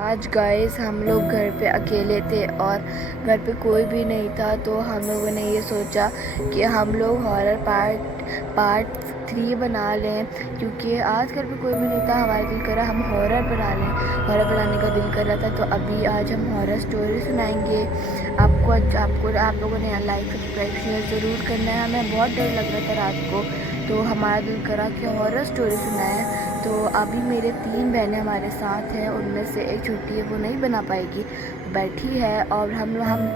आज गाइस हम लोग घर पे अकेले थे और घर पे कोई भी नहीं था, तो हम लोगों ने ये सोचा कि हम लोग हॉरर पार्ट 3 बना लें, क्योंकि आज घर पे कोई भी नहीं था। हमारा दिल करा हम हॉरर बना लें, हॉरर बनाने का दिल कर रहा था। तो अभी आज हम हॉरर स्टोरी सुनाएंगे आपको। आप लोगों ने लाइक सब्सक्राइब शेयर ज़रूर करना है। हमें बहुत डर लग रहा था रात को, तो हमारा दिल करा कि हॉरर स्टोरी सुनाएं। तो अभी मेरे 3 बहनें हमारे साथ हैं, उनमें से एक छोटी है, वो नहीं बना पाएगी, बैठी है, और हम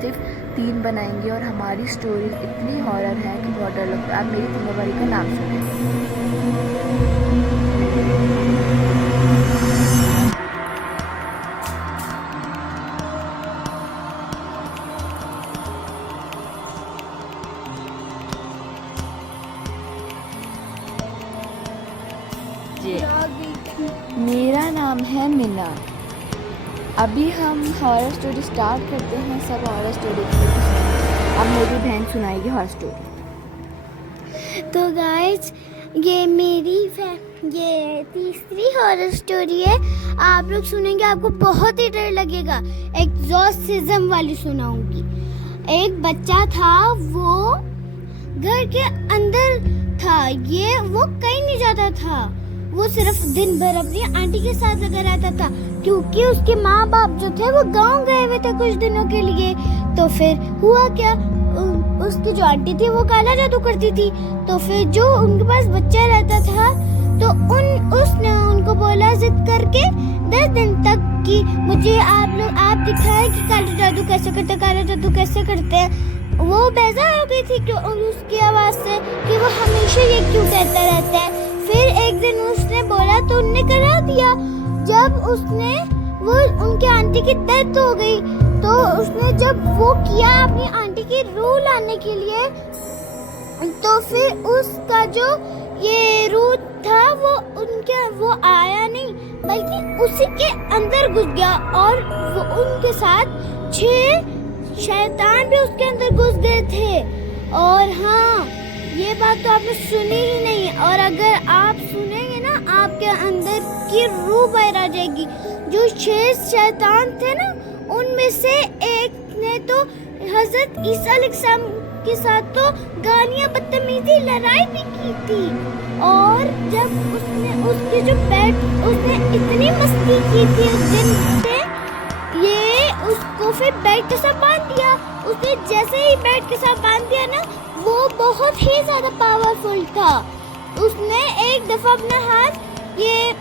सिर्फ 3 बनाएंगे। और हमारी स्टोरी इतनी हॉरर है कि बहुत डर लगता है। आप मेरी तीनों बारी का नाम सुनें। मेरा नाम है मीना। अभी हम हॉरर स्टोरी स्टार्ट करते हैं। सब हॉरर स्टोरी अब मेरी बहन सुनाएगी हॉरर स्टोरी। तो गाइस ये तीसरी हॉरर स्टोरी है। आप लोग सुनेंगे, आपको बहुत ही डर लगेगा। एग्जॉर्सिज्म वाली सुनाऊंगी। एक बच्चा था, वो घर के अंदर था। वो कहीं नहीं जाता था, वो सिर्फ दिन भर अपनी आंटी के साथ लगा रहता था, क्योंकि उसके माँ बाप जो थे वो गांव गए हुए थे कुछ दिनों के लिए। तो फिर हुआ क्या, उसकी जो आंटी थी वो काला जादू करती थी। तो फिर जो उनके पास बच्चा रहता था, तो उसने उनको बोला जिद करके 10 दिन तक कि मुझे आप दिखाएं कि काला जादू कैसे करते हैं। वो बेजार हो गई थी उसकी आवाज से कि वो हमेशा ये क्यों कहता रहता है। फिर एक दिन उसने बोला तो उनने करा दिया। जब उनके आंटी की डेथ हो गई, तो उसने जब वो किया अपनी आंटी की रूह लाने के लिए, तो फिर उसका जो ये रूह था वो आया नहीं, बल्कि उसी के अंदर घुस गया। और वो उनके साथ 6 शैतान भी उसके अंदर घुस गए थे। और हाँ, ये बात तो आपने सुनी ही नहीं, और अगर आप सुनेंगे ना, आपके अंदर की रूह बाहर आ जाएगी। जो 6 शैतान थे ना, उनमें से एक ने तो हजरत ईसा अलैहिस्सलाम के साथ तो गालियां, बदतमीजी, लड़ाई भी की थी। और जब उसने इतनी मस्ती की थी उस दिन से, ये उसको फिर बेड के साथ बांध दिया। उसने जैसे ही बेड के साथ बांध दिया ना, वो बहुत ही ज्यादा पावरफुल था। उसने एक दफा अपना हाथ ये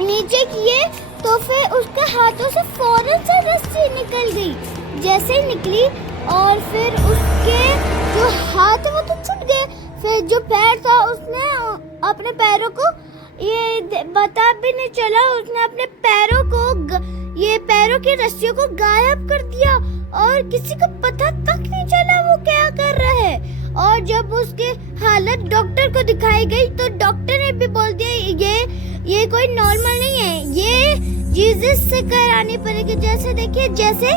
नीचे किए, तो फिर उसके हाथों से फौरन से रस्सी निकल गई। जैसे ही निकली, और फिर उसके जो हाथ है वो तो छूट गए। फिर जो पैर था, उसने अपने पैरों को ये पता भी नहीं चला, उसने अपने पैरों की रस्सियों को गायब कर दिया, और किसी को पता तक नहीं चला वो क्या कर रहा है। और जब उसके हालत डॉक्टर को दिखाई गई, तो डॉक्टर ने भी बोल दिया ये कोई नॉर्मल नहीं है, ये जीसस से करानी पड़ेगी। जैसे देखिए, जैसे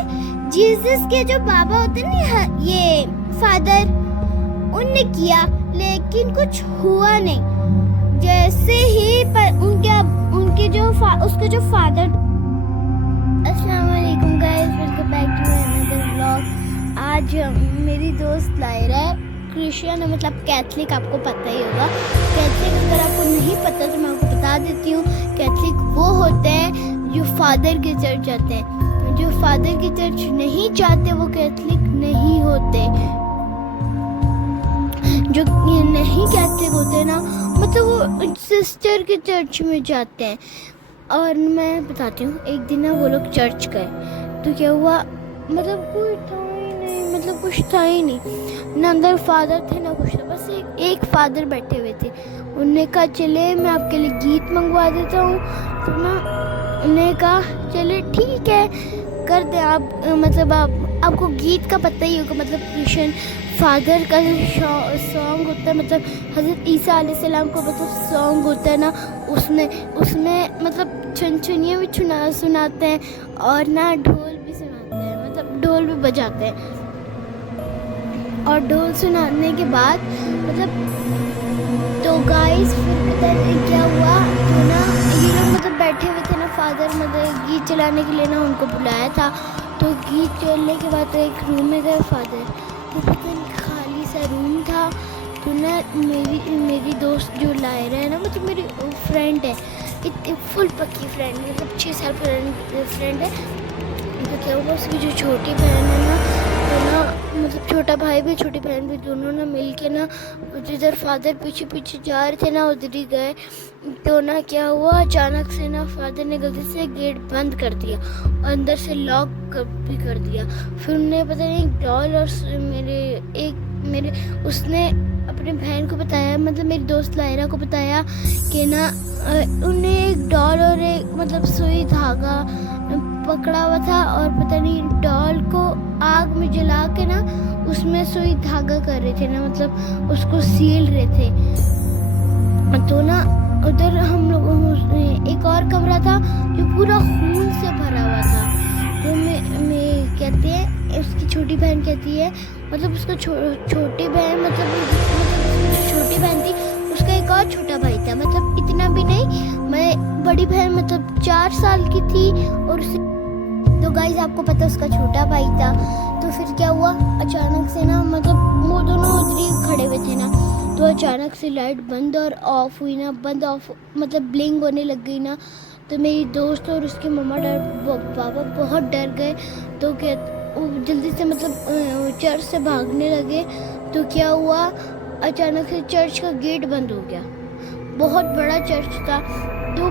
जीसस के जो बाबा होते हैं ना, ये फादर, उनने किया, लेकिन कुछ हुआ नहीं। जैसे ही उसके जो फादर। अस्सलाम वालेकुम guys, welcome back to another vlog. आज मेरी दोस्त लायरा क्रिश्चियन है, मतलब कैथलिक, आपको पता ही होगा। कैथलिक अगर आपको नहीं पता तो मैं आपको बता देती हूँ। कैथलिक वो होते हैं जो फादर की चर्च जाते हैं। जो फादर की चर्च नहीं जाते वो कैथलिक नहीं होते। जो नहीं कैथलिक होते ना, मतलब वो सिस्टर के चर्च में जाते हैं। और मैं बताती हूँ, एक दिन ना वो लोग चर्च गए, तो क्या हुआ, मतलब कोई था ही नहीं, मतलब कुछ था ही नहीं ना, अंदर फादर थे ना कुछ था, बस एक फादर बैठे हुए थे। उन्होंने कहा चले मैं आपके लिए गीत मंगवा देता हूँ। तो ना उन्होंने कहा चले ठीक है, कर दें आप, मतलब आपको गीत का पता ही होगा, मतलब क्रिश्चियन फादर का सॉन्ग होता है, मतलब हज़रत ईसा अलैहिस्सलाम को मतलब सॉन्ग होता है ना, उसमें मतलब छनछनियाँ भी सुनाते हैं, और ना ढोल भी सुनाते हैं, मतलब ढोल भी बजाते हैं। और ढोल सुनाने के बाद मतलब, तो गाइस फिर पता नहीं क्या हुआ, तो ना ये लोग मतलब मतलब बैठे हुए थे ना, फादर मतलब गीत चलाने के लिए ना उनको बुलाया था। तो गीत चलने के बाद तो एक रूम में गए फादर, तो पता नहीं खाली सा रूम था। तो ना मेरी दोस्त जो लायरा है ना, मतलब मेरी फ्रेंड है, इतनी फुल पक्की फ्रेंड, मतलब 6 साल फ्रेंड है। तो क्या हुआ, उसकी जो छोटी बहन है ना, तो ना मतलब छोटा भाई भी छोटी बहन भी दोनों ना मिल के ना जिधर फादर पीछे पीछे जा रहे थे ना उधर ही गए। तो ना क्या हुआ, अचानक से ना फादर ने गलती से गेट बंद कर दिया, अंदर से लॉक भी कर दिया। फिर उन्हें पता नहीं डॉल और मेरे उसने अपनी बहन को बताया, मतलब मेरी दोस्त लायरा को बताया कि ना उन्हें एक डॉल और एक मतलब सुई धागा पकड़ा हुआ था, और पता नहीं डॉल को आग में जला के ना उसमें सुई धागा कर रहे थे ना, मतलब उसको सील रहे थे। तो ना उधर हम लोग एक और कमरा था जो पूरा खून से भरा हुआ था। तो मैं कहती है, उसकी छोटी बहन कहती है, मतलब उसका छोटी बहन मतलब जो छोटी बहन थी उसका एक और छोटा भाई था, मतलब इतना भी नहीं, मैं बड़ी बहन मतलब 4 साल की थी और उससे। तो गाइस आपको पता है उसका छोटा भाई था। तो फिर क्या हुआ, अचानक से ना मतलब वो दोनों उधर ही खड़े हुए थे ना, तो अचानक से लाइट बंद और ऑफ हुई ना, बंद ऑफ मतलब ब्लिंक होने लग गई ना। तो मेरी दोस्त और उसके मम्मा पापा बहुत डर गए। तो क्या वो जल्दी से मतलब चर्च से भागने लगे। तो क्या हुआ, अचानक से चर्च का गेट बंद हो गया। बहुत बड़ा चर्च था, तो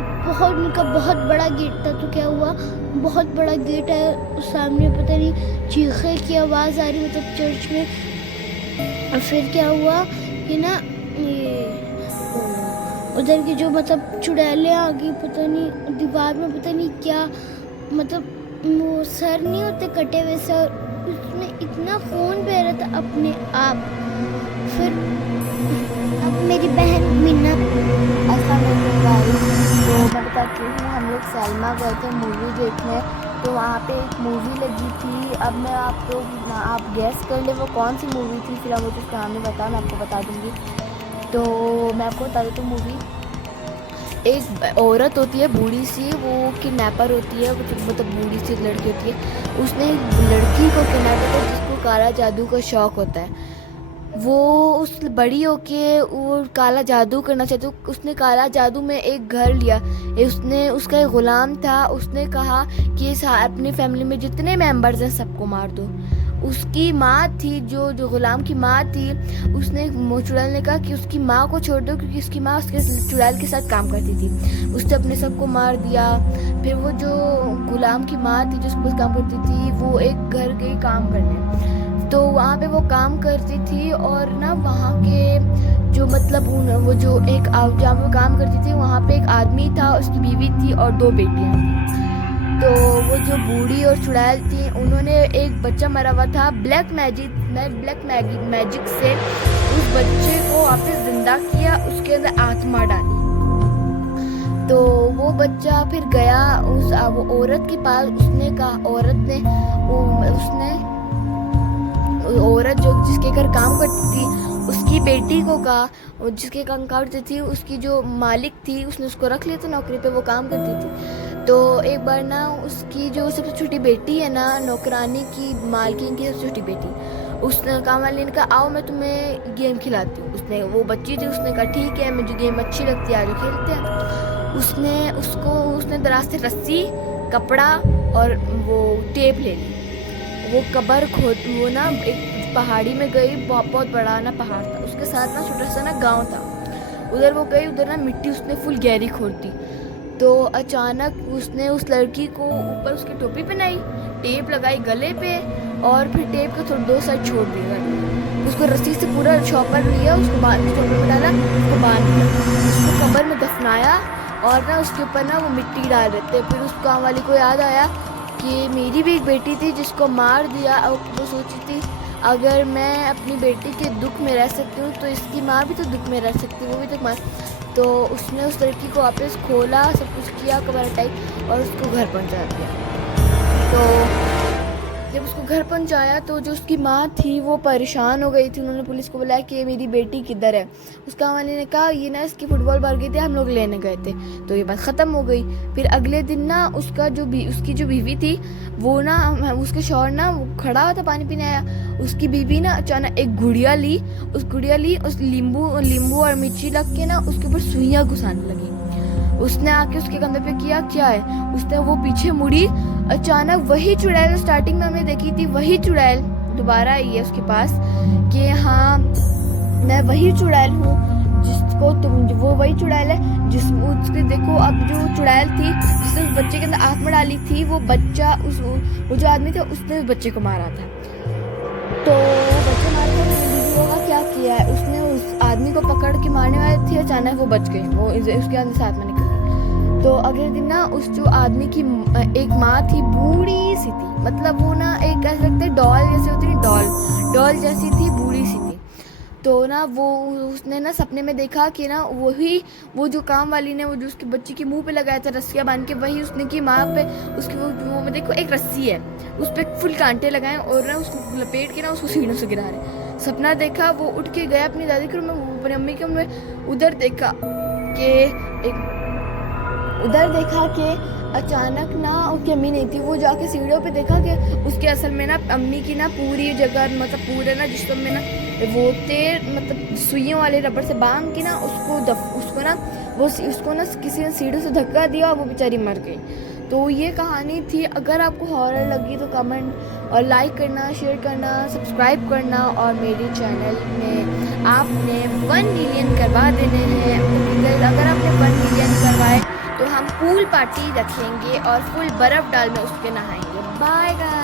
उनका बहुत बड़ा गेट था। तो क्या हुआ, बहुत बड़ा गेट है, उस सामने पता नहीं चीखे की आवाज़ आ रही मतलब चर्च में। और फिर क्या हुआ कि ना उधर की जो मतलब चुड़ैलें आ गई, पता नहीं दीवार में पता नहीं क्या, मतलब वो सर नहीं होते कटे हुए सर, उसमें इतना खून बह रहा था अपने आप। फिर अब मेरी बहन मिन्ना, ऐसा नहीं गाइस, तो मैं बताती हूँ, हम लोग सैलमा गए थे मूवी देखने। तो वहाँ पे एक मूवी लगी थी। अब मैं आप गैस कर ले वो कौन सी मूवी थी, फिर मुझे उसका नाम नहीं पता, मैं आपको बता दूँगी। तो मैं आपको बता देती हूँ मूवी। एक औरत होती है बूढ़ी सी, वो किडनैपर होती है, मतलब बूढ़ी सी लड़की होती है, उसने एक लड़की को किडनैप किया जिसको काला जादू का शौक़ होता है। वो उस बड़ी होके वो काला जादू करना चाहती, उसने काला जादू में एक घर लिया। उसका एक ग़ुलाम था, उसने कहा कि अपनी फैमिली में जितने मेंबर्स हैं सबको मार दो। उसकी माँ थी, जो ग़ुलाम की माँ थी, उसने चुड़ैल ने कहा कि उसकी माँ को छोड़ दो, क्योंकि उसकी माँ उसके चुड़ैल के साथ काम करती थी। उसने अपने सबको मार दिया। फिर वो जो ग़ुलाम की माँ थी जो उसको काम करती थी, वो एक घर गई काम करने। तो वहाँ पे वो काम करती थी, और ना वहाँ के जो मतलब वो जो एक जहाँ वो काम करती थी वहाँ पे एक आदमी था, उसकी बीवी थी और 2 बेटियाँ थी। तो वो जो बूढ़ी और चुड़ैल थी, उन्होंने एक बच्चा मरा हुआ था ब्लैक मैजिक से उस बच्चे को वापस जिंदा किया, उसके अंदर आत्मा डाली। तो वो बच्चा फिर गया वो औरत के पास। उसने कहा, औरत जो जिसके घर काम करती थी, उसकी बेटी को कहा, और जिसके काम करती थी उसकी जो मालिक थी, उसने उसको रख लिया था नौकरी पे, वो काम करती थी। तो एक बार ना उसकी जो सबसे छोटी बेटी है ना, नौकरानी की मालकिन की सबसे छोटी बेटी, उसने काम वाली ने कहा आओ मैं तुम्हें गेम खिलाती हूँ। वो बच्ची थी, उसने कहा ठीक है, मुझे गेम अच्छी लगती है, आज खेलते हैं। उसने दराज से रस्सी, कपड़ा और वो टेप ले ली। वो वो ना एक पहाड़ी में गई, बहुत बड़ा ना पहाड़ था, उसके साथ ना छोटा सा ना गांव था। उधर वो गई, उधर ना मिट्टी उसने फुल गहरी खोद दी। तो अचानक उसने उस लड़की को ऊपर उसकी टोपी पहनाई, टेप लगाई गले पे, और फिर टेप को थोड़ा 2 साइड छोड़ दिया। उसको रस्सी से पूरा चॉपर लिया, उसको चॉपर में डाला, उसको बांध दिया, उसको कब्र में दफनाया, और ना उसके ऊपर ना वो मिट्टी डाल रहे थे। फिर उस गाँव वाली को याद आया कि मेरी भी एक बेटी थी जिसको मार दिया। और वो सोची थी अगर मैं अपनी बेटी के दुख में रह सकती हूँ तो इसकी माँ भी तो दुख में रह सकती है, वो भी तो मार। तो उसने उस लड़की को वापस खोला, सब कुछ किया, कबर हटाई और उसको घर पहुँचा दिया। तो जब उसको घर पहुंचाया तो जो उसकी माँ थी वो परेशान हो गई थी। उन्होंने पुलिस को बुलाया कि मेरी बेटी किधर है। उसका वाले ने कहा ये ना इसकी फुटबॉल भर गई थी, हम लोग लेने गए थे। तो ये बात ख़त्म हो गई। फिर अगले दिन ना उसकी जो बीवी थी वो ना उसके शौहर ना खड़ा हुआ था पानी पीने आया, उसकी बीवी ना अचानक एक गुड़िया ली, उस नींबू और मिर्ची लग के ना उसके ऊपर सुइयां घुसाने लगी। उसने आके उसके कंधे पे किया, क्या है, उसने वो पीछे मुड़ी, अचानक वही चुड़ैल स्टार्टिंग में हमने देखी थी वही चुड़ैल दोबारा आई है उसके पास कि हाँ मैं वही चुड़ैल हूँ जिसको वो वही चुड़ैल है उसके देखो अब जो चुड़ैल थी जिसने उस बच्चे के अंदर आत्मा डाली थी वो बच्चा वो जो आदमी था उसने उस बच्चे को मारा था। तो बच्चे मार कर दीदी का क्या किया है, उसने उस आदमी को पकड़ के मारने वाली थी, अचानक वो बच गई, वो उसके अंदर से आत्मा निकल गई। तो अगले दिन ना उस जो आदमी की एक माँ थी, बूढ़ी सी थी, मतलब वो ना एक कह सकते हैं डॉल जैसी होती है, डॉल जैसी थी, बूढ़ी सी थी। तो ना उसने ना सपने में देखा कि ना वो जो काम वाली ने वो जो उसके बच्चे के मुंह पे लगाया था रस्सियाँ बांध के, वही उसने की माँ पे उसकी वो में देखो एक रस्सी है उस पर फुल कांटे लगाए और ना उसको लपेट के ना उसको सीढ़ियों से गिरा रहे। सपना देखा, वो उठ के गया अपनी दादी के रूम में, अपनी अम्मी के रूम में, उधर देखा कि अचानक ना उसकी अम्मी नहीं थी। वो जाके सीढ़ियों पे देखा कि उसके असल में ना अम्मी की ना पूरी जगह मतलब पूरे ना जिस्म में ना वो मतलब सुइयों वाले रबड़ से बांध के ना उसको ना किसी ने सीढ़ी से धक्का दिया और वो बेचारी मर गई। तो ये कहानी थी। अगर आपको हॉरर लगी तो कमेंट और लाइक करना, शेयर करना, सब्सक्राइब करना और मेरे चैनल में आपने 1 मिलियन करवा देने हैं। अगर आपने 1 मिलियन करवाए तो हम पूल पार्टी रखेंगे और फुल बर्फ़ डाल में उसके नहाएंगे। Bye guys.